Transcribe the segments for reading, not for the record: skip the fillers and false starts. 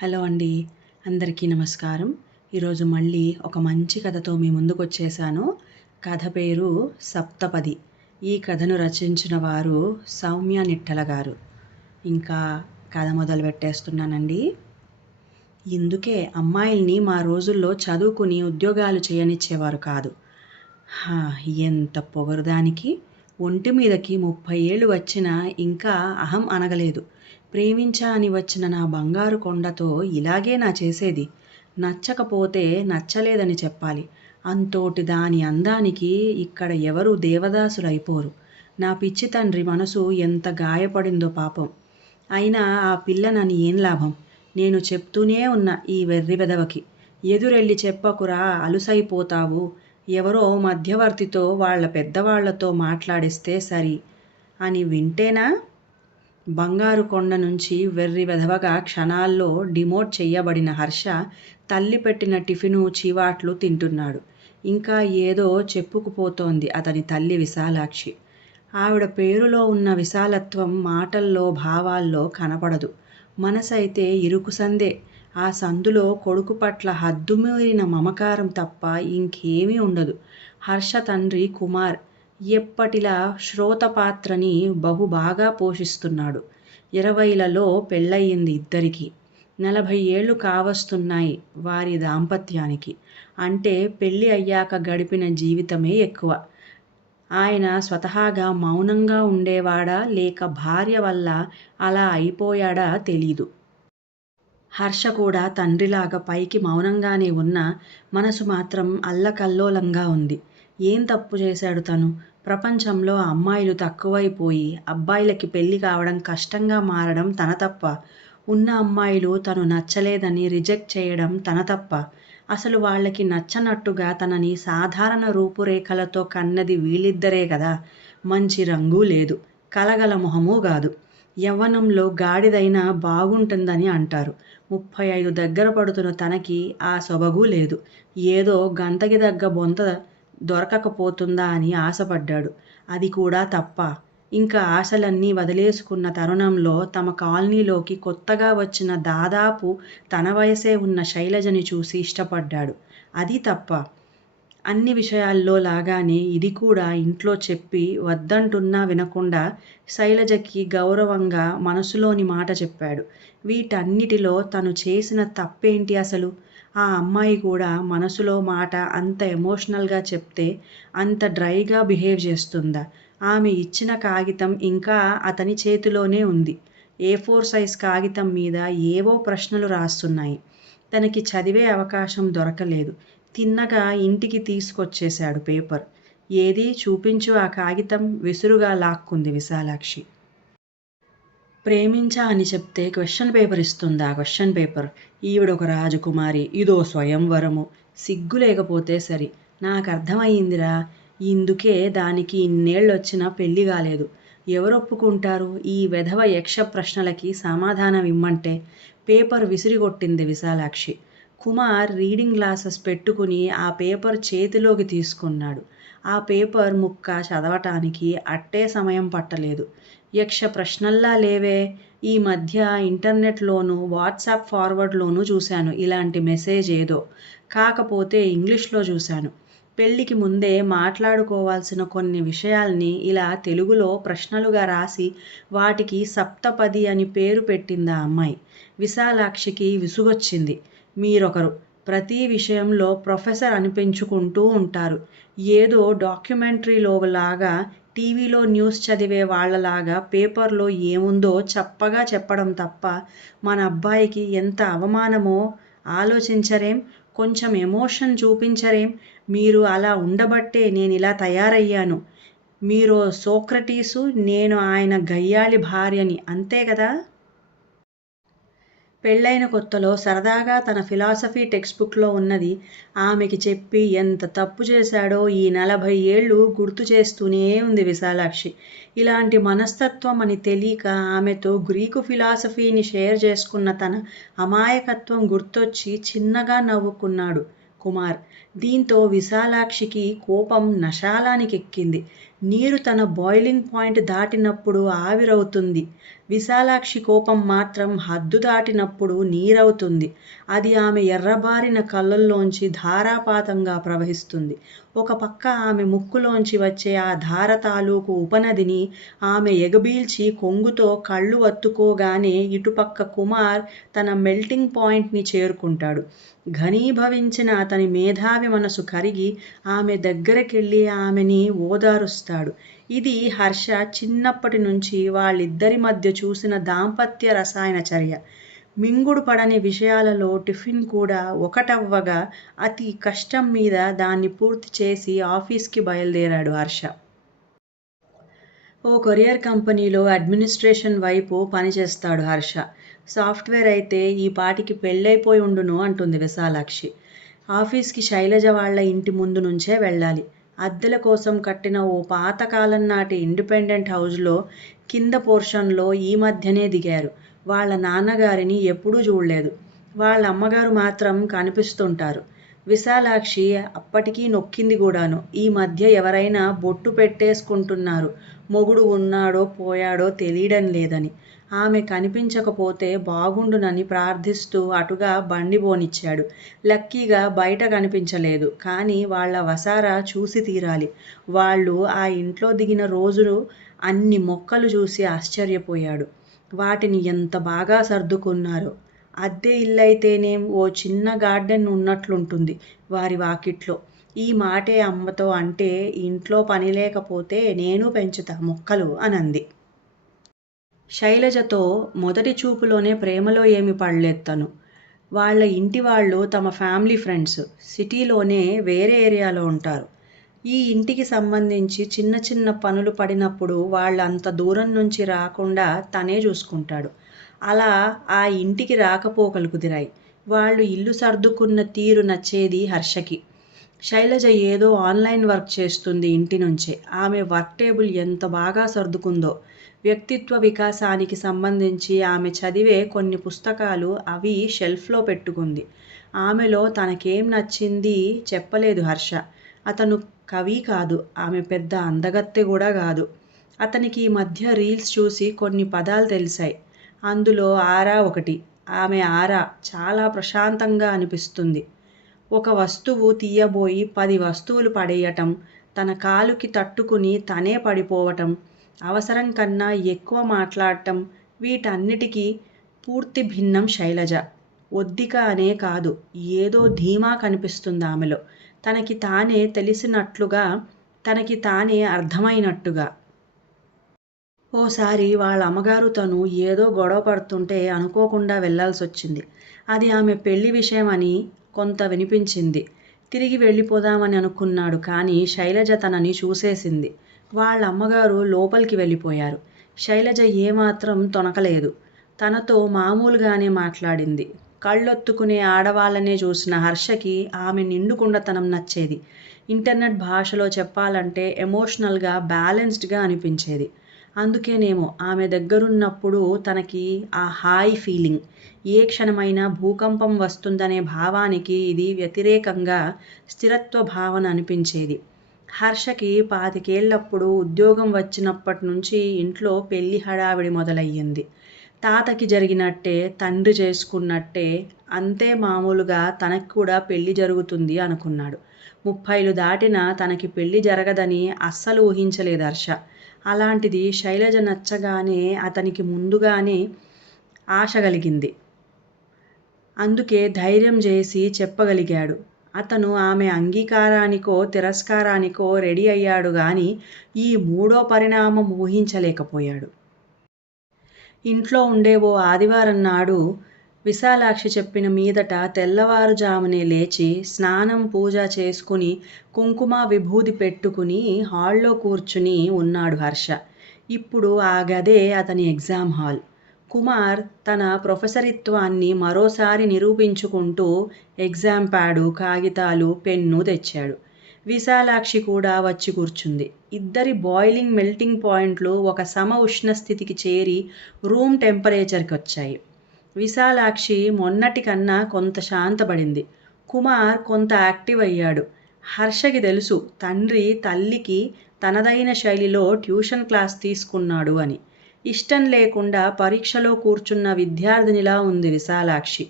Hello అండి. అందరికీ నమస్కారం. ఈరోజు మళ్ళీ ఒక మంచి కథతో మీ ముందుకొచ్చేసాను. కథ పేరు 'సప్తపది'. ఈ కథను రచించిన వారు సౌమ్య నిట్టల గారు. ఇంకా కథ మొదలుపెట్టేస్తున్నానండి. ఇందుకే అమ్మాయిల్ని మా రోజుల్లో చదువుకుని ఉద్యోగాలు చేయనిచ్చేవారు కాదు. ఎంత పొగరు దానికి! ఒంటి మీదకి 30 ఏళ్ళు వచ్చినా ఇంకా అహం అనగలేదు. ప్రేమించా అని వచ్చిన నా బంగారు కొండతో ఇలాగే నా చేసేది. నచ్చకపోతే నచ్చలేదని చెప్పాలి. అంతోటి దాని అందానికి ఇక్కడ ఎవరూ దేవదాసులైపోరు. నా పిచ్చి తండ్రి మనసు ఎంత గాయపడిందో పాపం. అయినా ఆ పిల్లనని ఏం లాభం? నేను చెప్తూనే ఉన్న ఈ వెర్రి వెధవకి, ఎదురెళ్ళి చెప్పకురా అలుసైపోతావు, ఎవరో మధ్యవర్తితో వాళ్ళ పెద్దవాళ్లతో మాట్లాడిస్తే సరి అని వింటేనా? బంగారు కొండ నుంచి వెర్రి వెధవగా క్షణాల్లో డిమోట్ చెయ్యబడిన హర్ష తల్లి పెట్టిన టిఫిను చీవాట్లు తింటున్నాడు. ఇంకా ఏదో చెప్పుకుపోతోంది అతని తల్లి విశాలాక్షి. ఆవిడ పేరులో ఉన్న విశాలత్వం మాటల్లో భావాల్లో కనపడదు. మనసైతే ఇరుకు సందే. ఆ సందులో కొడుకు పట్ల హద్దుమీరిన మమకారం తప్ప ఇంకేమీ ఉండదు. హర్ష తండ్రి కుమార్ ఎప్పటిలా శ్రోతపాత్రని బహుబాగా పోషిస్తున్నాడు. 20లలో పెళ్ళయింది ఇద్దరికీ. 40 ఏళ్ళు కావస్తున్నాయి వారి దాంపత్యానికి. అంటే పెళ్ళి అయ్యాక గడిపిన జీవితమే ఎక్కువ. ఆయన స్వతహాగా మౌనంగా ఉండేవాడా లేక భార్య వల్ల అలా అయిపోయాడా తెలీదు. హర్ష కూడా తండ్రిలాగా పైకి మౌనంగానే ఉన్నా మనసు మాత్రం అల్లకల్లోలంగా ఉంది. ఏం తప్పు చేశాడు తను? ప్రపంచంలో అమ్మాయిలు తక్కువైపోయి అబ్బాయిలకి పెళ్లి కావడం కష్టంగా మారడం తన తప్ప? ఉన్న అమ్మాయిలు తను నచ్చలేదని రిజెక్ట్ చేయడం తన తప్ప? అసలు వాళ్ళకి నచ్చనట్టుగా తనని సాధారణ రూపురేఖలతో కన్నది వీళ్ళిద్దరే కదా. మంచి రంగు లేదు, కలగల మొహమూ కాదు. యవ్వనంలో గాడిదైనా బాగుంటుందని అంటారు. 35 దగ్గర పడుతున్న తనకి ఆ సొబగు లేదు. ఏదో గంతకి దగ్గ బొంత దొరకకపోతుందా అని ఆశపడ్డాడు. అది కూడా తప్ప. ఇంకా ఆశలన్నీ వదిలేసుకున్న తరుణంలో తమ కాలనీలోకి కొత్తగా వచ్చిన దాదాపు తన వయసే ఉన్న శైలజని చూసి ఇష్టపడ్డాడు. అది తప్ప. అన్ని విషయాల్లో లాగానే ఇది కూడా ఇంట్లో చెప్పి వద్దంటున్నా వినకుండా శైలజకి గౌరవంగా మనసులోని మాట చెప్పాడు. వీటన్నిటిలో తను చేసిన తప్పేంటి అసలు? ఆ అమ్మాయి కూడా మనసులో మాట అంత ఎమోషనల్గా చెప్తే అంత డ్రైగా బిహేవ్ చేస్తుందా? ఆమె ఇచ్చిన కాగితం ఇంకా అతని చేతిలోనే ఉంది. A4 సైజ్ కాగితం మీద ఏవో ప్రశ్నలు రాస్తున్నాయి. తనకి చదివే అవకాశం దొరకలేదు. తిన్నగా ఇంటికి తీసుకొచ్చేశాడు పేపర్. ఏది చూపించు ఆ కాగితం విసురుగా లాక్కుంది విశాలాక్షి. ప్రేమించా అని చెప్తే క్వశ్చన్ పేపర్ ఇస్తుందా? Question paper. ఈవిడొక రాజకుమారి, ఇదో స్వయంవరము. సిగ్గు లేకపోతే సరి. నాకర్థమయ్యిందిరా. ఇందుకే దానికి ఇన్నేళ్ళొచ్చినా పెళ్ళి కాలేదు. ఎవరొప్పుకుంటారు ఈ వెధవ యక్ష ప్రశ్నలకి సమాధానం ఇమ్మంటే? పేపర్ విసిరిగొట్టింది విశాలాక్షి. కుమార్ రీడింగ్ గ్లాసెస్ పెట్టుకుని ఆ పేపర్ చేతిలోకి తీసుకున్నాడు. ఆ పేపర్ ముక్క చదవటానికి అట్టే సమయం పట్టలేదు. యక్ష ప్రశ్నల్లా లేవే. ఈ మధ్య ఇంటర్నెట్లోనూ వాట్సాప్ ఫార్వర్డ్లోనూ చూశాను ఇలాంటి మెసేజ్ ఏదో. కాకపోతే ఇంగ్లీష్లో చూశాను. పెళ్ళికి ముందే మాట్లాడుకోవాల్సిన కొన్ని విషయాల్ని ఇలా తెలుగులో ప్రశ్నలుగా రాసి వాటికి సప్తపది అని పేరు పెట్టిందా అమ్మాయి. విశాలాక్షికి విసుగొచ్చింది. మీరొకరు ప్రతి విషయంలో ప్రొఫెసర్ అనిపించుకుంటూ ఉంటారు. ఏదో డాక్యుమెంటరీలో లాగా, టీవీలో న్యూస్ చదివే వాళ్ళలాగా పేపర్లో ఏముందో చప్పగా చెప్పడం తప్ప మన అబ్బాయికి ఎంత అవమానమో ఆలోచించరేం? కొంచెం ఎమోషన్ చూపించరేం? మీరు అలా ఉండబట్టే నేనిలా తయారయ్యాను. మీరో సోక్రటీసు, నేను ఆయన గయ్యాళి భార్యని, అంతే కదా? పెళ్ళైన కొత్తలో సరదాగా తన ఫిలాసఫీ టెక్స్ట్ బుక్లో ఉన్నది ఆమెకి చెప్పి ఎంత తప్పు చేశాడో ఈ 40 ఏళ్ళు గుర్తు చేస్తూనే ఉంది విశాలాక్షి. ఇలాంటి మనస్తత్వం అని తెలియక ఆమెతో గ్రీకు ఫిలాసఫీని షేర్ చేసుకున్న తన అమాయకత్వం గుర్తొచ్చి చిన్నగా నవ్వుకున్నాడు కుమార్. దీంతో విశాలాక్షికి కోపం నషాలానికెక్కింది. నీరు తన బాయిలింగ్ పాయింట్ దాటినప్పుడు ఆవిరవుతుంది. విశాలాక్షి కోపం మాత్రం హద్దు దాటినప్పుడు నీరవుతుంది. అది ఆమె ఎర్రబారిన కళ్ళల్లోంచి ధారాపాతంగా ప్రవహిస్తుంది. ఒక పక్క ఆమె ముక్కులోంచి వచ్చే ఆ ధార తాలూకు ఉపనదిని ఆమె ఎగబీల్చి కొంగుతో కళ్ళు వత్తుకోగానే ఇటుపక్క కుమార్ తన మెల్టింగ్ పాయింట్ని చేరుకుంటాడు. ఘనీభవించిన అతని మేధావి మనసు కరిగి ఆమె దగ్గరకెళ్ళి ఆమెని ఓదారుస్తాడు. ఇది హర్ష చిన్నప్పటి నుంచి వాళ్ళిద్దరి మధ్య చూసిన దాంపత్య రసాయన చర్య. మింగుడు పడని విషయాలలో టిఫిన్ కూడా ఒకటవ్వగా అతి కష్టం మీద దాన్ని పూర్తి చేసి ఆఫీస్కి బయలుదేరాడు హర్ష. ఓ కొరియర్ కంపెనీలో అడ్మినిస్ట్రేషన్ వైపు పనిచేస్తాడు హర్ష. సాఫ్ట్వేర్ అయితే ఈ పాటికి పెళ్ళైపోయి ఉండును అంటుంది విశాలాక్షి. ఆఫీస్కి శైలజ వాళ్ళ ఇంటి ముందు నుంచే వెళ్ళాలి. అద్దెల కోసం కట్టిన ఓ పాతకాలం నాటి ఇండిపెండెంట్ హౌస్లో కింద పోర్షన్లో ఈ మధ్యనే దిగారు. వాళ్ళ నాన్నగారిని ఎప్పుడూ చూడలేదు. వాళ్ళ అమ్మగారు మాత్రం కనిపిస్తుంటారు. విశాలాక్షి అప్పటికీ నొక్కింది కూడాను. ఈ మధ్య ఎవరైనా బొట్టు పెట్టేసుకుంటున్నారు, మొగుడు ఉన్నాడో పోయాడో తెలియడం లేదని. ఆమె కనిపించకపోతే బాగుండునని ప్రార్థిస్తూ అటుగా బండి పోనిచ్చాడు. లక్కీగా బయట కనిపించలేదు. కానీ వాళ్ళ వసారా చూసి తీరాలి. వాళ్ళు ఆ ఇంట్లో దిగిన రోజులు అన్ని మొక్కలు చూసి ఆశ్చర్యపోయాడు. వాటిని ఎంత బాగా సర్దుకున్నారో. అద్దె ఇల్లైతేనేం ఓ చిన్న గార్డెన్ ఉన్నట్లుంటుంది వారి వాకిట్లో. ఈ మాటే అమ్మతో అంటే ఇంట్లో పని లేకపోతే నేను పెంచుతా మొక్కలు అనంది. శైలజతో మొదటి చూపులోనే ప్రేమలో ఏమి పడలేదు తను. వాళ్ళ ఇంటి వాళ్ళు తమ ఫ్యామిలీ ఫ్రెండ్స్. సిటీలోనే వేరే ఏరియాలో ఉంటారు. ఈ ఇంటికి సంబంధించి చిన్న చిన్న పనులు పడినప్పుడు వాళ్ళంత దూరం నుంచి రాకుండా తనే చూసుకుంటాడు. అలా ఆ ఇంటికి రాకపోకలు కుదిరాయి. వాళ్ళు ఇల్లు సర్దుకున్న తీరు నచ్చేది హర్షకి. శైలజ ఏదో ఆన్లైన్ వర్క్ చేస్తుంది ఇంటి నుంచే. ఆమె వర్క్ టేబుల్ ఎంత బాగా సర్దుకుందో. వ్యక్తిత్వ వికాసానికి సంబంధించి ఆమె చదివే కొన్ని పుస్తకాలు అవి షెల్ఫ్లో పెట్టుకుంది. ఆమెలో తనకేం నచ్చింది చెప్పలేదు హర్ష. అతను కవి కాదు, ఆమె పెద్ద అందగత్తె కూడా కాదు. అతనికి ఈ మధ్య రీల్స్ చూసి కొన్ని పదాలు తెలిసాయి. అందులో ఆరా ఒకటి. ఆమె ఆరా చాలా ప్రశాంతంగా అనిపిస్తుంది. ఒక వస్తువు తీయబోయి 10 వస్తువులు పడేయటం, తన కాలుకి తట్టుకుని తనే పడిపోవటం, అవసరం కన్నా ఎక్కువ మాట్లాడటం, వీటన్నిటికీ పూర్తి భిన్నం శైలజ. ఒద్దిక అనే కాదు, ఏదో ధీమా కనిపిస్తుంది ఆమెలో. తనకి తానే తెలిసినట్లుగా, తనకి తానే అర్థమైనట్టుగా. ఓసారి వాళ్ళ అమ్మగారు తను ఏదో గొడవ పడుతుంటే అనుకోకుండా వెళ్ళాల్సొచ్చింది. అది ఆమె పెళ్లి విషయం అని కొంత వినిపించింది. తిరిగి వెళ్ళిపోదామని అనుకున్నాడు. కానీ శైలజ తనని చూసేసింది. వాళ్ళ అమ్మగారు లోపలికి వెళ్ళిపోయారు. శైలజ ఏమాత్రం తొణకలేదు. తనతో మామూలుగానే మాట్లాడింది. కళ్ళొత్తుకునే ఆడవాళ్ళనే చూసిన హర్షకి ఆమె నిండుకుండతనం నచ్చేది. ఇంటర్నెట్ భాషలో చెప్పాలంటే ఎమోషనల్గా బ్యాలెన్స్డ్గా అనిపించేది. అందుకేనేమో ఆమె దగ్గరున్నప్పుడు తనకి ఆ హాయ్ ఫీలింగ్. ఏ క్షణమైనా భూకంపం వస్తుందనే భావానికి ఇది వ్యతిరేకంగా స్థిరత్వ భావన అనిపించేది. హర్షకి 25 ఏళ్ళప్పుడు ఉద్యోగం వచ్చినప్పటి నుంచి ఇంట్లో పెళ్లి హడావిడి మొదలయ్యింది. తాతకి జరిగినట్టే, తండ్రి చేసుకున్నట్టే, అంతే మామూలుగా తనకి కూడా పెళ్లి జరుగుతుంది అనుకున్నాడు. 30లు దాటినా తనకి పెళ్లి జరగదని అస్సలు ఊహించలేదు హర్ష. అలాంటిది శైలజ నచ్చగానే అతనికి ముందుగానే ఆశ కలిగింది. అందుకే ధైర్యం చేసి చెప్పగలిగాడు. అతను ఆమె అంగీకారానికో తిరస్కారానికో రెడీ అయ్యాడు గాని ఈ మూడో పరిణామం ఊహించలేకపోయాడు. ఇంట్లో ఉండే ఓ ఆదివారం నాడు విశాలాక్షి చెప్పిన మీదట తెల్లవారుజామునే లేచి స్నానం పూజ చేసుకుని కుంకుమ విభూది పెట్టుకుని హాల్లో కూర్చుని ఉన్నాడు హర్ష. ఇప్పుడు ఆ గదే అతని ఎగ్జామ్ హాల్. కుమార్ తన ప్రొఫెసరిత్వాన్ని మరోసారి నిరూపించుకుంటూ ఎగ్జామ్ ప్యాడు, కాగితాలు, పెన్ను తెచ్చాడు. విశాలాక్షి కూడా వచ్చి కూర్చుంది. ఇద్దరి బాయిలింగ్ మెల్టింగ్ పాయింట్లు ఒక సమ ఉష్ణ స్థితికి చేరి రూమ్ టెంపరేచర్కి వచ్చాయి. విశాలాక్షి మొన్నటి కన్నా కొంత శాంతపడింది. కుమార్ కొంత యాక్టివ్ అయ్యాడు. హర్షకి తెలుసు తండ్రి తల్లికి తనదైన శైలిలో ట్యూషన్ క్లాస్ తీసుకున్నాడు అని. ఇష్టం లేకుండా పరీక్షలో కూర్చున్న విద్యార్థినిలా ఉంది విశాలాక్షి.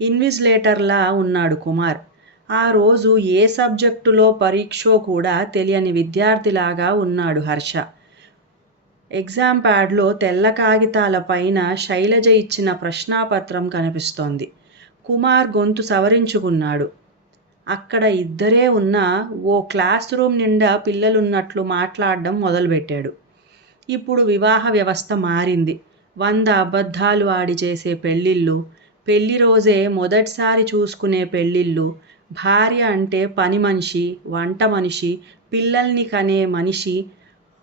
ఇన్విజిలేటర్లా ఉన్నాడు కుమార్. ఆ రోజు ఏ సబ్జెక్టులో పరీక్షో కూడా తెలియని విద్యార్థిలాగా ఉన్నాడు హర్ష. ఎగ్జామ్ ప్యాడ్లో తెల్ల కాగితాల పైన శైలజ ఇచ్చిన ప్రశ్నాపత్రం కనిపిస్తోంది. కుమార్ గొంతు సవరించుకున్నాడు. అక్కడ ఇద్దరే ఉన్న ఓ క్లాస్ రూమ్ నిండా పిల్లలున్నట్లు మాట్లాడడం మొదలుపెట్టాడు. ఇప్పుడు వివాహ వ్యవస్థ మారింది. 100 అబద్ధాలు ఆడి చేసే పెళ్ళిళ్ళు, పెళ్లి రోజే మొదటిసారి చూసుకునే పెళ్ళిళ్ళు, భార్య అంటే పని మనిషి, వంట మనిషి, పిల్లల్ని కనే మనిషి,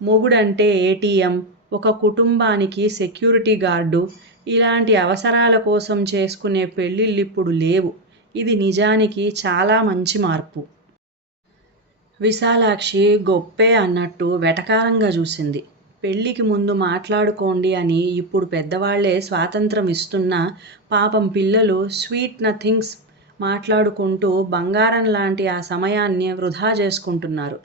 మొగుడంటే ఏటీఎం, ఒక కుటుంబానికి సెక్యూరిటీ గార్డు, ఇలాంటి అవసరాల కోసం చేసుకునే పెళ్ళిళ్ళిప్పుడు లేవు. ఇది నిజానికి చాలా మంచి మార్పు. విశాలాక్షి గొప్పే అన్నట్టు వెటకారంగా చూసింది. పెళ్ళికి ముందు మాట్లాడుకోండి అని ఇప్పుడు పెద్దవాళ్లే స్వాతంత్రం ఇస్తున్నా పాపం పిల్లలు స్వీట్ నథింగ్స్ మాట్లాడుకుంటూ బంగారం లాంటి ఆ సమయాన్ని వృధా చేసుకుంటున్నారు.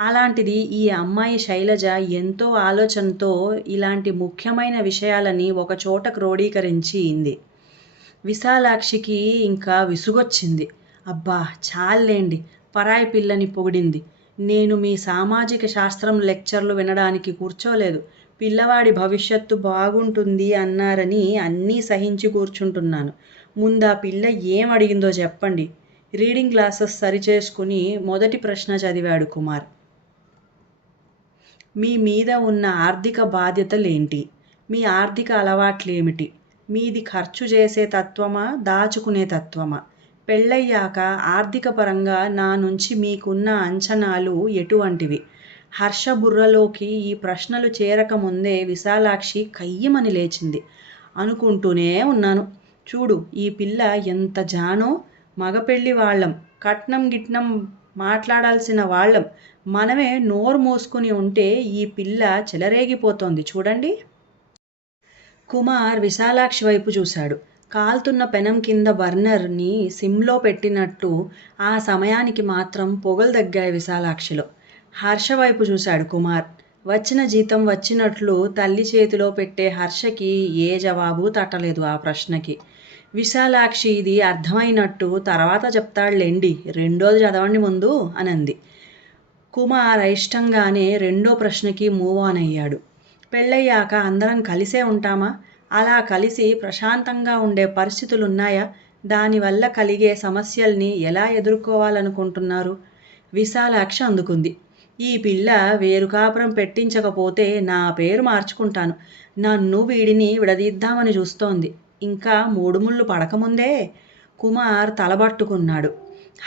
అలాంటిది ఈ అమ్మాయి శైలజ ఎంతో ఆలోచనతో ఇలాంటి ముఖ్యమైన విషయాలని ఒకచోట క్రోడీకరించింది. విశాలాక్షికి ఇంకా విసుగొచ్చింది. అబ్బా చాల్లేండి, పరాయి పిల్లని పొగిడింది. నేను మీ సామాజిక శాస్త్రం లెక్చర్లు వినడానికి కూర్చోలేదు. పిల్లవాడి భవిష్యత్తు బాగుంటుంది అన్నారని అన్నీ సహించి కూర్చుంటున్నాను. ముందా పిల్ల ఏం అడిగిందో చెప్పండి. రీడింగ్ గ్లాసెస్ సరిచేసుకుని మొదటి ప్రశ్న చదివాడు కుమార్. మీ మీద ఉన్న ఆర్థిక బాధ్యతలేంటి? మీ ఆర్థిక అలవాట్లేమిటి? మీది ఖర్చు చేసే తత్వమా, దాచుకునే తత్వమా? పెళ్ళయ్యాక ఆర్థిక పరంగా నా నుంచి మీకున్న అంచనాలు ఎటువంటివి? హర్ష బుర్రలోకి ఈ ప్రశ్నలు చేరకముందే విశాలాక్షి కయ్యమని లేచింది. అనుకుంటూనే ఉన్నాను. చూడు ఈ పిల్ల ఎంత జానో. మగపెళ్ళి వాళ్ళం, కట్నం గిట్నం మాట్లాడాల్సిన వాళ్ళం. మనమే నోరు మూసుకుని ఉంటే ఈ పిల్ల చెలరేగిపోతోంది చూడండి. కుమార్ విశాలాక్షి వైపు చూశాడు. కాల్తున్న పెనం కింద బర్నర్ని సిమ్లో పెట్టినట్టు ఆ సమయానికి మాత్రం పొగలు దగ్గాయి విశాలాక్షిలో. హర్ష వైపు చూశాడు కుమార్. వచ్చిన జీతం వచ్చినట్లు తల్లి చేతిలో పెట్టే హర్షకి ఏ జవాబు తట్టలేదు ఆ ప్రశ్నకి. విశాలాక్షి ఇది అర్థమైనట్టు తర్వాత చెప్తాడులేండి, రెండోది చదవండి ముందు అనంది. కుమార్ అయిష్టంగానే రెండో ప్రశ్నకి మూవ్ ఆన్ అయ్యాడు. పెళ్ళయ్యాక అందరం కలిసే ఉంటామా? అలా కలిసి ప్రశాంతంగా ఉండే పరిస్థితులున్నాయా? దానివల్ల కలిగే సమస్యల్ని ఎలా ఎదుర్కోవాలనుకుంటున్నారు? విశాలాక్షి అందుకుంది. ఈ పిల్ల వేరు కాపురం పెట్టించకపోతే నా పేరు మార్చుకుంటాను. నన్ను వీడిని విడదీద్దామని చూస్తోంది. ఇంకా 3 ముళ్ళు పడకముందే. కుమార్ తలబట్టుకున్నాడు.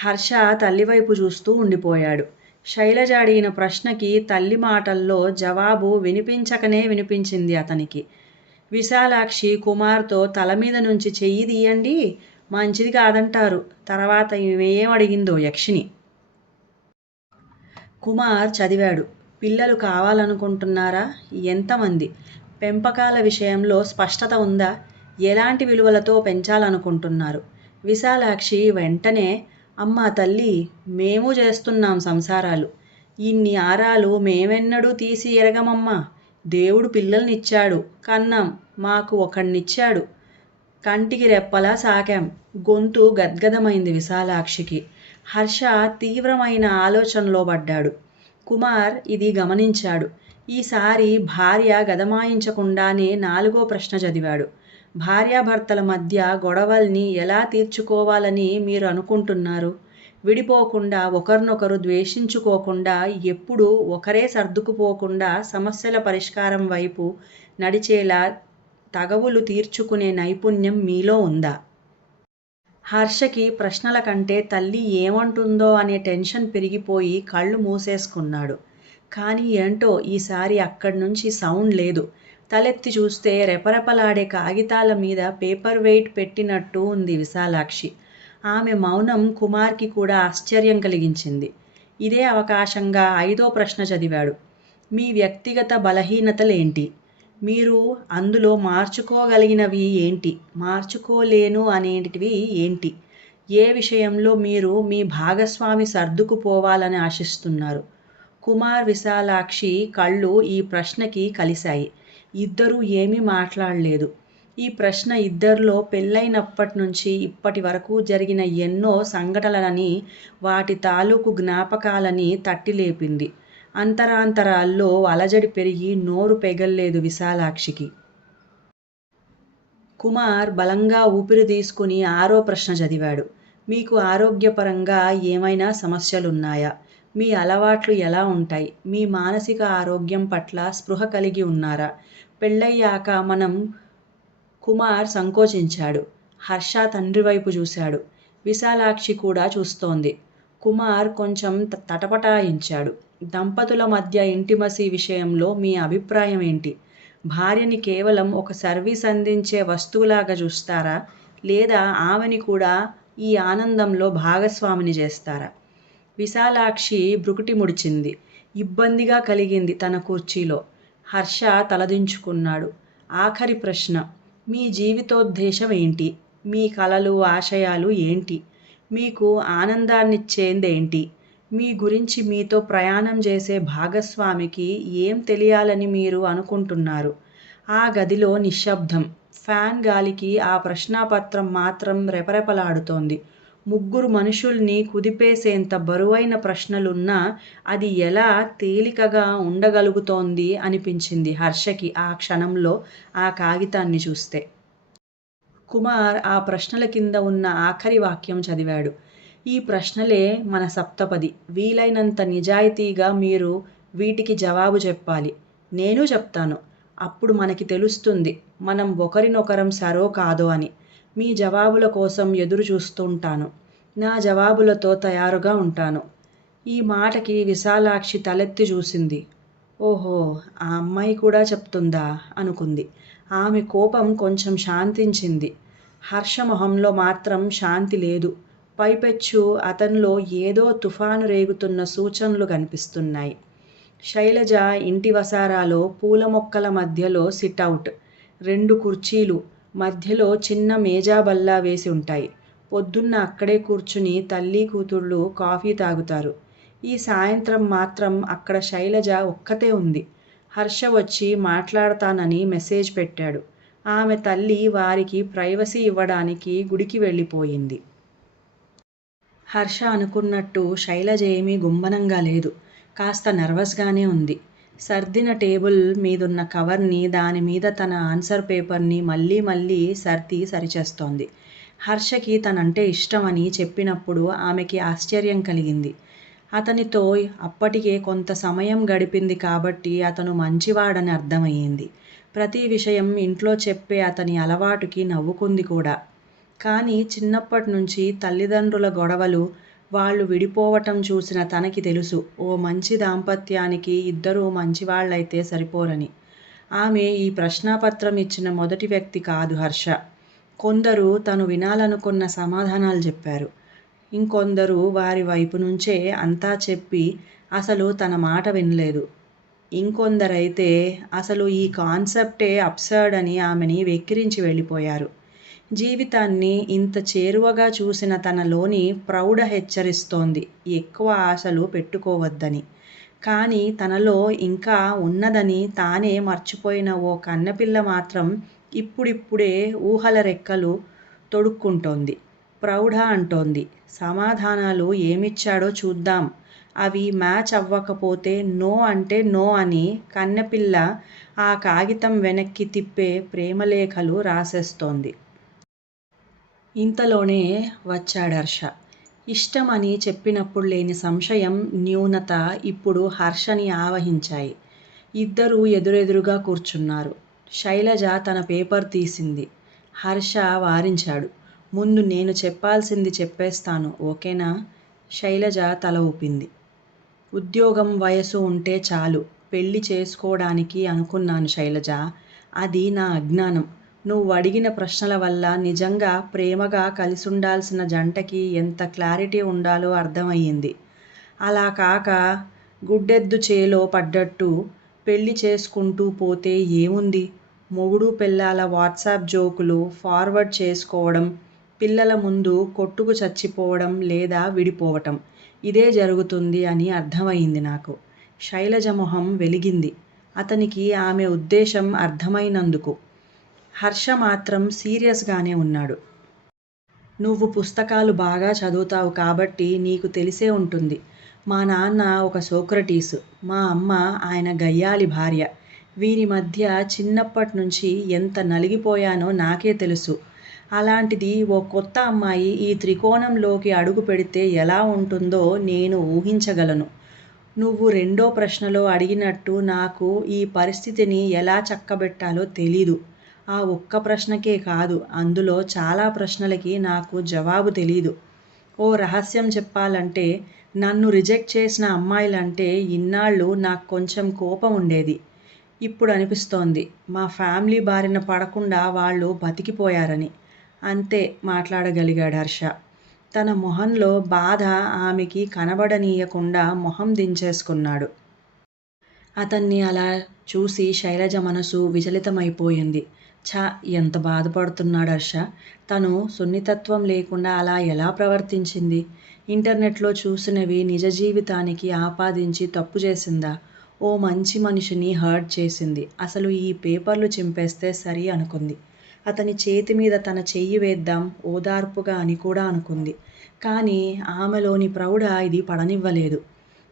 హర్ష తల్లివైపు చూస్తూ ఉండిపోయాడు. శైలజ అడిగిన ప్రశ్నకి తల్లి మాటల్లో జవాబు వినిపించకనే వినిపించింది అతనికి. విశాలాక్షి కుమార్తో తల మీద నుంచి చెయ్యి తీయండి, మంచిది కాదంటారు. తర్వాత ఏం అడిగిందో యక్షిని. కుమార్ చదివాడు. పిల్లలు కావాలనుకుంటున్నారా? ఎంతమంది? పెంపకాల విషయంలో స్పష్టత ఉందా? ఎలాంటి విలువలతో పెంచాలనుకుంటున్నారు? విశాలాక్షి వెంటనే అమ్మా తల్లి, మేము చేస్తున్నాం సంసారాలు. ఇన్ని ఆరాలు మేమెన్నడూ తీసి ఎరగమమ్మా. దేవుడు పిల్లల్నిచ్చాడు, కన్నాం, మాకు ఒకణ్ణిచ్చాడు, కంటికి రెప్పలా సాకాం. గొంతు గద్గదమైంది విశాలాక్షికి. హర్ష తీవ్రమైన ఆలోచనలో పడ్డాడు. కుమార్ ఇది గమనించాడు. ఈసారి భార్య గదమాయించకుండానే 4వ ప్రశ్న చదివాడు. భార్యాభర్తల మధ్య గొడవల్ని ఎలా తీర్చుకోవాలని మీరు అనుకుంటున్నారు? విడిపోకుండా, ఒకరినొకరు ద్వేషించుకోకుండా, ఎప్పుడూ ఒకరే సర్దుకుపోకుండా సమస్యల పరిష్కారం వైపు నడిచేలా తగవులు తీర్చుకునే నైపుణ్యం మీలో ఉందా? హర్షకి ప్రశ్నల కంటే తల్లి ఏమంటుందో అనే టెన్షన్ పెరిగిపోయి కళ్ళు మూసేసుకున్నాడు. కానీ ఏంటో ఈసారి అక్కడి నుంచి సౌండ్ లేదు. తలెత్తి చూస్తే రెపరెపలాడే కాగితాల మీద పేపర్ వెయిట్ పెట్టినట్టు ఉంది విశాలాక్షి. ఆమె మౌనం కుమార్కి కూడా ఆశ్చర్యం కలిగించింది. ఇదే అవకాశంగా 5వ ప్రశ్న చదివాడు. మీ వ్యక్తిగత బలహీనతలేంటి? మీరు అందులో మార్చుకోగలిగినవి ఏంటి? మార్చుకోలేను అనేటివి ఏంటి? ఏ విషయంలో మీరు మీ భాగస్వామి సర్దుకుపోవాలని ఆశిస్తున్నారు? కుమార్, విశాలాక్షి కళ్ళు ఈ ప్రశ్నకి కలిశాయి. ఇద్దరూ ఏమీ మాట్లాడలేదు. ఈ ప్రశ్న ఇద్దరిలో పెళ్ళైనప్పటి నుంచి ఇప్పటి వరకు జరిగిన ఎన్నో సంఘటనలని, వాటి తాలూకు జ్ఞాపకాలని తట్టిలేపింది. అంతరాంతరాల్లో అలజడి పెరిగి నోరు పెగల్లేదు విశాలాక్షికి. కుమార్ బలంగా ఊపిరి తీసుకుని ఆరో ప్రశ్న చదివాడు. మీకు ఆరోగ్యపరంగా ఏమైనా సమస్యలున్నాయా? మీ అలవాట్లు ఎలా ఉంటాయి? మీ మానసిక ఆరోగ్యం పట్ల స్పృహ కలిగి ఉన్నారా? పెళ్ళయ్యాక మనం కుమార్ సంకోచించాడు. హర్ష తండ్రి వైపు చూశాడు. విశాలాక్షి కూడా చూస్తోంది. కుమార్ కొంచెం తటపటాయించాడు. దంపతుల మధ్య ఇంటిమసీ విషయంలో మీ అభిప్రాయం ఏంటి? భార్యని కేవలం ఒక సర్వీస్ అందించే వస్తువులాగా చూస్తారా? లేదా ఆమెని కూడా ఈ ఆనందంలో భాగస్వామిని చేస్తారా? విశాలాక్షి భ్రుకుటి ముడిచింది. ఇబ్బందిగా కలిగింది తన కుర్చీలో. హర్ష తలదించుకున్నాడు. ఆఖరి ప్రశ్న. మీ జీవితోద్దేశం ఏంటి? మీ కలలు, ఆశయాలు ఏంటి? మీకు ఆనందాన్నిచ్చేదేంటి? మీ గురించి మీతో ప్రయాణం చేసే భాగస్వామికి ఏం తెలియాలని మీరు అనుకుంటున్నారు? ఆ గదిలో నిశ్శబ్దం. ఫ్యాన్ గాలికి ఆ ప్రశ్నాపత్రం మాత్రం రెపరెపలాడుతోంది. ముగ్గురు మనుషుల్ని కుదిపేసేంత బరువైన ప్రశ్నలున్నా అది ఎలా తేలికగా ఉండగలుగుతోంది అనిపించింది హర్షకి ఆ క్షణంలో ఆ కాగితాన్ని చూస్తే. కుమార్ ఆ ప్రశ్నల కింద ఉన్న ఆఖరి వాక్యం చదివాడు. ఈ ప్రశ్నలే మన సప్తపది. వీలైనంత నిజాయితీగా మీరు వీటికి జవాబు చెప్పాలి. నేను చెప్తాను. అప్పుడు మనకి తెలుస్తుంది మనం ఒకరినొకరం సరో కాదో అని. మీ జవాబుల కోసం ఎదురు చూస్తుంటాను. నా జవాబులతో తయారుగా ఉంటాను. ఈ మాటకి విశాలాక్షి తలెత్తి చూసింది. ఓహో, ఆ అమ్మాయి కూడా చెప్తుందా అనుకుంది. ఆమె కోపం కొంచెం శాంతించింది. హర్ష మొహంలో మాత్రం శాంతి లేదు. పైపెచ్చు అతనిలో ఏదో తుఫాను రేగుతున్న సూచనలు కనిపిస్తున్నాయి. శైలజ ఇంటి వసారాలో పూల మొక్కల మధ్యలో సిట్అవుట్. 2 కుర్చీలు, మధ్యలో చిన్న మేజా బల్ల వేసి ఉంటాయి. పొద్దున్న అక్కడే కూర్చుని తల్లి కూతుళ్ళు కాఫీ తాగుతారు. ఈ సాయంత్రం మాత్రం అక్కడ శైలజ ఒక్కతే ఉంది. హర్ష వచ్చి మాట్లాడతానని మెసేజ్ పెట్టాడు. ఆమె తల్లి వారికి ప్రైవసీ ఇవ్వడానికి గుడికి వెళ్ళిపోయింది. హర్ష అనుకున్నట్టు శైలజ ఏమీ గుంభనంగా లేదు. కాస్త నర్వస్గానే ఉంది. సర్దిన టేబుల్ మీదున్న కవర్ని, దానిమీద తన ఆన్సర్ పేపర్ని మళ్ళీ మళ్ళీ సరిచేస్తోంది. హర్షకి తనంటే ఇష్టమని చెప్పినప్పుడు ఆమెకి ఆశ్చర్యం కలిగింది. అతనితో అప్పటికే కొంత సమయం గడిపింది కాబట్టి అతను మంచివాడని అర్థమయ్యింది. ప్రతి విషయం ఇంట్లో చెప్పే అతని అలవాటుకి నవ్వుకుంది కూడా. కానీ చిన్నప్పటి నుంచి తల్లిదండ్రుల గొడవలు, వాళ్ళు విడిపోవటం చూసిన తనకి తెలుసు ఓ మంచి దాంపత్యానికి ఇద్దరూ మంచివాళ్ళైతే సరిపోరని. ఆమె ఈ ప్రశ్నాపత్రం ఇచ్చిన మొదటి వ్యక్తి కాదు హర్ష. కొందరు తను వినాలనుకున్న సమాధానాలు చెప్పారు. ఇంకొందరు వారి వైపు నుంచే అంతా చెప్పి అసలు తన మాట వినలేదు. ఇంకొందరైతే అసలు ఈ కాన్సెప్టే అబ్సర్డ్ అని ఆమెని వెక్కిరించి వెళ్ళిపోయారు. జీవితాన్ని ఇంత చేరువగా చూసిన తనలోని ప్రౌఢ హెచ్చరిస్తోంది ఎక్కువ ఆశలు పెట్టుకోవద్దని. కానీ తనలో ఇంకా ఉన్నదని తానే మర్చిపోయిన ఓ కన్నెపిల్ల మాత్రం ఇప్పుడిప్పుడే ఊహల రెక్కలు తొడుక్కుంటోంది. ప్రౌఢ అంటోంది, సమాధానాలు ఏమిచ్చాడో చూద్దాం. అవి మ్యాచ్ అవ్వకపోతే నో అంటే నో అని కన్నెపిల్ల ఆ కాగితం వెనక్కి తిప్పే ప్రేమలేఖలు రాసేస్తోంది. ఇంతలోనే వచ్చాడు హర్ష. ఇష్టం అని చెప్పినప్పుడు లేని సంశయం, న్యూనత ఇప్పుడు హర్షని ఆవహించాయి. ఇద్దరూ ఎదురెదురుగా కూర్చున్నారు. శైలజ తన పేపర్ తీసింది. హర్ష వారించాడు. ముందు నేను చెప్పాల్సింది చెప్పేస్తాను, ఓకేనా? శైలజ తల ఊపింది. ఉద్యోగం, వయసు ఉంటే చాలు పెళ్లి చేసుకోవడానికి అనుకున్నాను శైలజ. అది నా అజ్ఞానం. నువ్వు అడిగిన ప్రశ్నల వల్ల నిజంగా ప్రేమగా కలిసుండాల్సిన జంటకి ఎంత క్లారిటీ ఉండాలో అర్థమయ్యింది. అలా కాక గుడ్డెద్దు చేలో పడ్డట్టు పెళ్లి చేసుకుంటూ పోతే ఏముంది? మొగుడు పెళ్ళాల వాట్సాప్ జోకులు ఫార్వర్డ్ చేసుకోవడం, పిల్లల ముందు కొట్టుకు చచ్చిపోవడం లేదా విడిపోవటం ఇదే జరుగుతుంది అని అర్థమైంది నాకు. శైలజ మొహం వెలిగింది. అతనికి ఆమె ఉద్దేశం అర్థమైనందుకు. హర్ష మాత్రం సీరియస్గానే ఉన్నాడు. నువ్వు పుస్తకాలు బాగా చదువుతావు కాబట్టి నీకు తెలిసే ఉంటుంది. మా నాన్న ఒక సోక్రటీసు, మా అమ్మ ఆయన గయ్యాళి భార్య. వీరి మధ్య చిన్నప్పటి నుంచి ఎంత నలిగిపోయానో నాకే తెలుసు. అలాంటిది ఓ కొత్త అమ్మాయి ఈ త్రికోణంలోకి అడుగు పెడితే ఎలా ఉంటుందో నేను ఊహించగలను. నువ్వు రెండో ప్రశ్నలో అడిగినట్టు నాకు ఈ పరిస్థితిని ఎలా చక్కబెట్టాలో తెలీదు. ఆ ఒక్క ప్రశ్నకే కాదు, అందులో చాలా ప్రశ్నలకి నాకు జవాబు తెలీదు. ఓ రహస్యం చెప్పాలంటే నన్ను రిజెక్ట్ చేసిన అమ్మాయిలంటే ఇన్నాళ్ళు నాకు కొంచెం కోపం ఉండేది. ఇప్పుడు అనిపిస్తోంది మా ఫ్యామిలీ బారిన పడకుండా వాళ్ళు బతికిపోయారని. అంతే మాట్లాడగలిగాడు హర్ష. తన మొహంలో బాధ ఆమెకి కనబడనీయకుండా మొహం దించేసుకున్నాడు. అతన్ని అలా చూసి శైలజ మనసు విచలితమైపోయింది. ఛ, ఎంత బాధపడుతున్నాడు హర్ష. తను సున్నితత్వం లేకుండా అలా ఎలా ప్రవర్తించింది? ఇంటర్నెట్లో చూసినవి నిజ జీవితానికి ఆపాదించి తప్పు చేసిందా? ఓ మంచి మనిషిని హర్ట్ చేసింది. అసలు ఈ పేపర్లు చింపేస్తే సరి అనుకుంది. అతని చేతి మీద తన చెయ్యి వేద్దాం ఓదార్పుగా అని కూడా అనుకుంది. కానీ ఆమెలోని ప్రౌఢ ఇది పడనివ్వలేదు.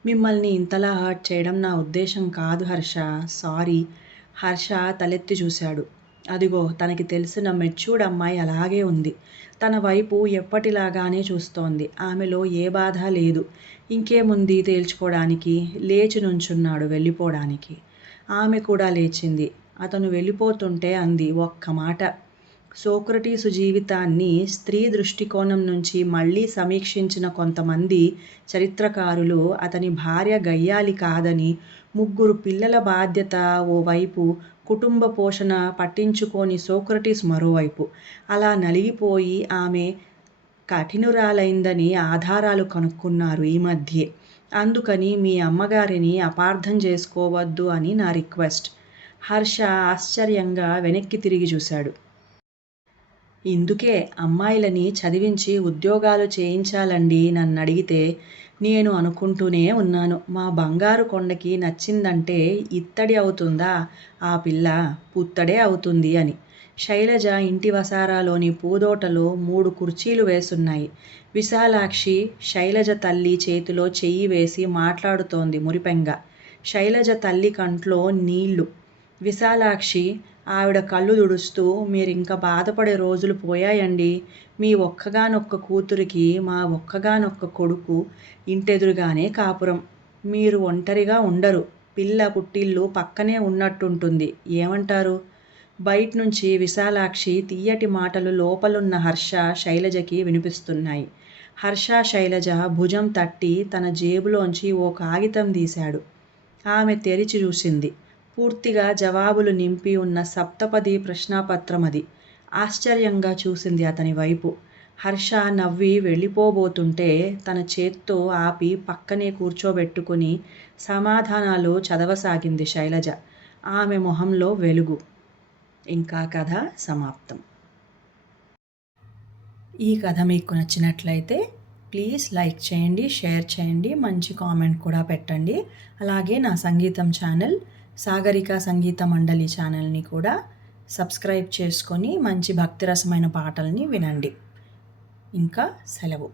మిమ్మల్ని ఇంతలా హర్ట్ చేయడం నా ఉద్దేశం కాదు హర్ష, సారీ. హర్ష తలెత్తి చూశాడు. అదిగో తనకి తెలిసిన మెచ్యూర్డ్ అమ్మాయి అలాగే ఉంది. తన వైపు ఎప్పటిలాగానే చూస్తోంది. ఆమెలో ఏ బాధ లేదు. ఇంకేముంది తేల్చుకోవడానికి? లేచి నుంచున్నాడు వెళ్ళిపోవడానికి. ఆమె కూడా లేచింది. అతను వెళ్ళిపోతుంటే అంది ఒక్క మాట. సోక్రటీసు జీవితాన్ని స్త్రీ దృష్టికోణం నుంచి మళ్ళీ సమీక్షించిన కొంతమంది చరిత్రకారులు అతని భార్య గయ్యాలి కాదని, 3 పిల్లల బాధ్యత ఓవైపు, కుటుంబ పోషణ పట్టించుకోని సోక్రటీస్ మరోవైపు అలా నలిగిపోయి ఆమె కఠినురాలైందని ఆధారాలు కనుక్కున్నారు ఈ మధ్యే. అందుకని మీ అమ్మగారిని అపార్థం చేసుకోవద్దు అని నా రిక్వెస్ట్. హర్ష ఆశ్చర్యంగా వెనక్కి తిరిగి చూశాడు. ఇందుకే అమ్మాయిలని చదివించి ఉద్యోగాలు చేయించాలండి నన్నడిగితే. నేను అనుకుంటూనే ఉన్నాను, మా బంగారు కొండకి నచ్చిందంటే ఇత్తడి అవుతుందా ఆ పిల్ల, పుత్తడే అవుతుంది అని. శైలజ ఇంటి వసారాలోని పూదోటలో 3 కుర్చీలు వేసున్నాయి. విశాలాక్షి శైలజ తల్లి చేతిలో చెయ్యి వేసి మాట్లాడుతోంది మురిపెంగా. శైలజ తల్లి కంట్లో నీళ్లు. విశాలాక్షి ఆవిడ కళ్ళు తుడుస్తూ, మీరింక బాధపడే రోజులు పోయాయండి. మీ ఒక్కగానొక్క కూతురికి మా ఒక్కగానొక్క కొడుకు ఇంటెదురుగానే కాపురం. మీరు ఒంటరిగా ఉండరు. పిల్ల పుట్టిల్లు పక్కనే ఉన్నట్టుంటుంది. ఏమంటారు? బయట్నుంచి విశాలాక్షి తీయటి మాటలు లోపలున్న హర్ష శైలజకి వినిపిస్తున్నాయి. హర్ష శైలజ భుజం తట్టి తన జేబులోంచి ఓ కాగితం తీశాడు. ఆమె తెరిచి చూసింది. పూర్తిగా జవాబులు నింపి ఉన్న సప్తపది ప్రశ్నాపత్రం అది. ఆశ్చర్యంగా చూసింది అతని వైపు. హర్ష నవ్వి వెళ్ళిపోబోతుంటే తన చేత్తో ఆపి పక్కనే కూర్చోబెట్టుకుని సమాధానాలు చదవసాగింది శైలజ. ఆమె మొహంలో వెలుగు. ఇంకా కథ సమాప్తం. ఈ కథ మీకు నచ్చినట్లయితే ప్లీజ్ లైక్ చేయండి, షేర్ చేయండి, మంచి కామెంట్ కూడా పెట్టండి. అలాగే నా సంగీతం ఛానల్ సాగరిక సంగీత మండలి ఛానల్ని కూడా సబ్స్క్రైబ్ చేసుకొని మంచి భక్తిరసమైన పాటల్ని వినండి. ఇంకా సెలవు.